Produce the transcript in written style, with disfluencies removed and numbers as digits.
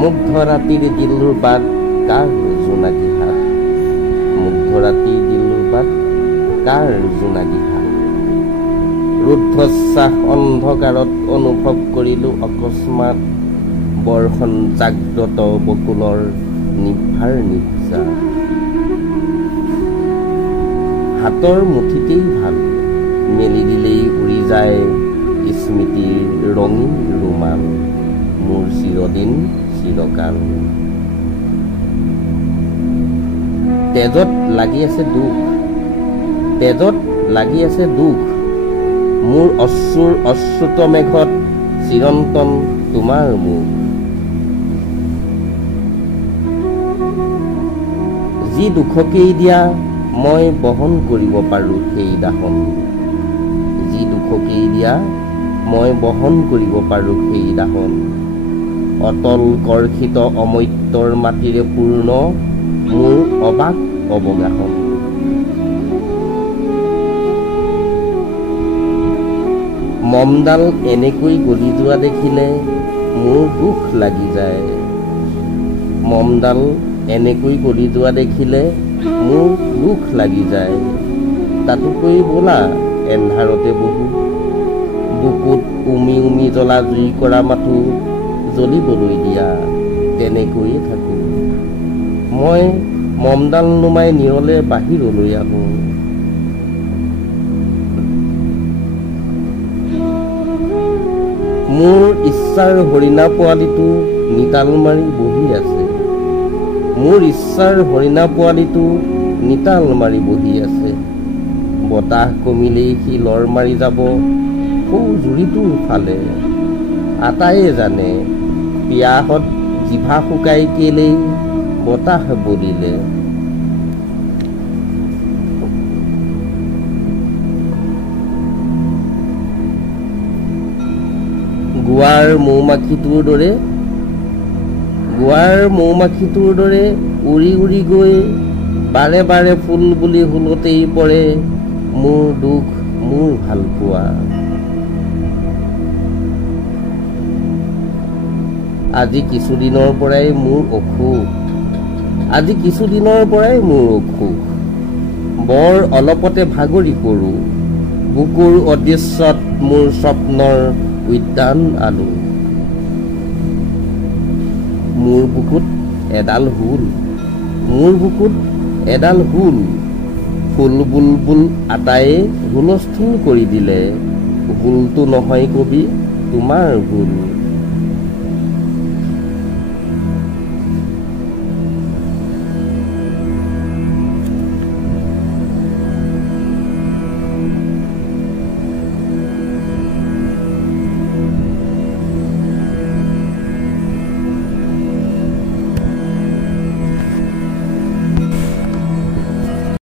মুগ্ধ ৰাতিৰ দিলুৰ বাট কাৰ জোনাকী হাত, মুগ্ধ ৰাতিৰ দিলুৰ বাট কাৰ জোনাকী হাত। ৰুদ্ধশ্বাস অন্ধকাৰত অনুভৱ কৰিলোঁ অকস্মাত বৰ্ষণ জাগ্ৰত বকুলৰ নিভাৰ নিভজা। হাতৰ মুঠিতেই ভাল, মেলি দিলেই উৰি যায় স্মৃতিৰ ৰঙীন ৰোমান, মোৰ চিৰদিন চিৰকাল। তেজত লাগি আছে দুখ, তেজত লাগি আছে দুখ, মোৰ অশ্ৰুৰ অশ্ৰুত মেঘত চিৰন্তন তোমাৰ মুখ। যি দুখকেই দিয়া মই বহন কৰিব পাৰোঁ সেই দাহন, যি দুখকেই দিয়া মই বহন কৰিব পাৰোঁ সেই দাহন। অতল কৰ্ষিত অমৰ্ত্যৰ মাটিৰে পূৰ্ণ মোৰ অবাক অৱগাহন। মমডাল এনেকৈ গলি যোৱা দেখিলে মোৰ দুখ লাগি যায়, মমডাল এনেকৈ গলি যোৱা দেখিলে মোৰ দুখ লাগি যায়। তাতোকৈ বোলা এন্ধাৰতে বহু, বুকুত উমি উমি জ্বলা জুই কৰা মাথো জ্বলিবলৈ দিয়া, তেনেকৈয়ে থাকোঁ। মই মমডাল নুমাই নিৰলে বাহিৰলৈ আহোঁ। মোৰ ইচ্ছাৰ হৰিণা পোৱালিটো নিতাল মাৰি বহি আছে, মোৰ ইচ্ছাৰ হৰিণা পোৱালিটো নিতাল মাৰি বহি আছে। বতাহ কমিলেই সি লৰ মাৰি যাব সৌ জুৰিটোৰ ফালে, আটায়ে জানে পিয়াহত জিভা শুকাই কেলেই বতাহ বলিলে। গোৱাৰ মৌমাখিটোৰ দৰে, গোৱাৰ মৌমাখিটোৰ দৰে উৰি উৰি গৈ বাৰে বাৰে ফুল বুলি হুলতেই পৰে মোৰ দুখ মোৰ ভাল পোৱা। আজি কিছুদিনৰ পৰাই মোৰ অসুখ, আজি কিছুদিনৰ পৰাই মোৰ অসুখ। বৰ অলপতে ভাগৰি পৰোঁ, বুকুৰ অদৃশ্যত মোৰ স্বপ্নৰ উদ্যান আলো। মোৰ বুকুত এডাল হুল, মোৰ বুকুত এডাল হুল, ফুল বুলবুল আটায়ে হুলস্থুল কৰি দিলে, হুলটো নহয় কবি তোমাৰ ভুল।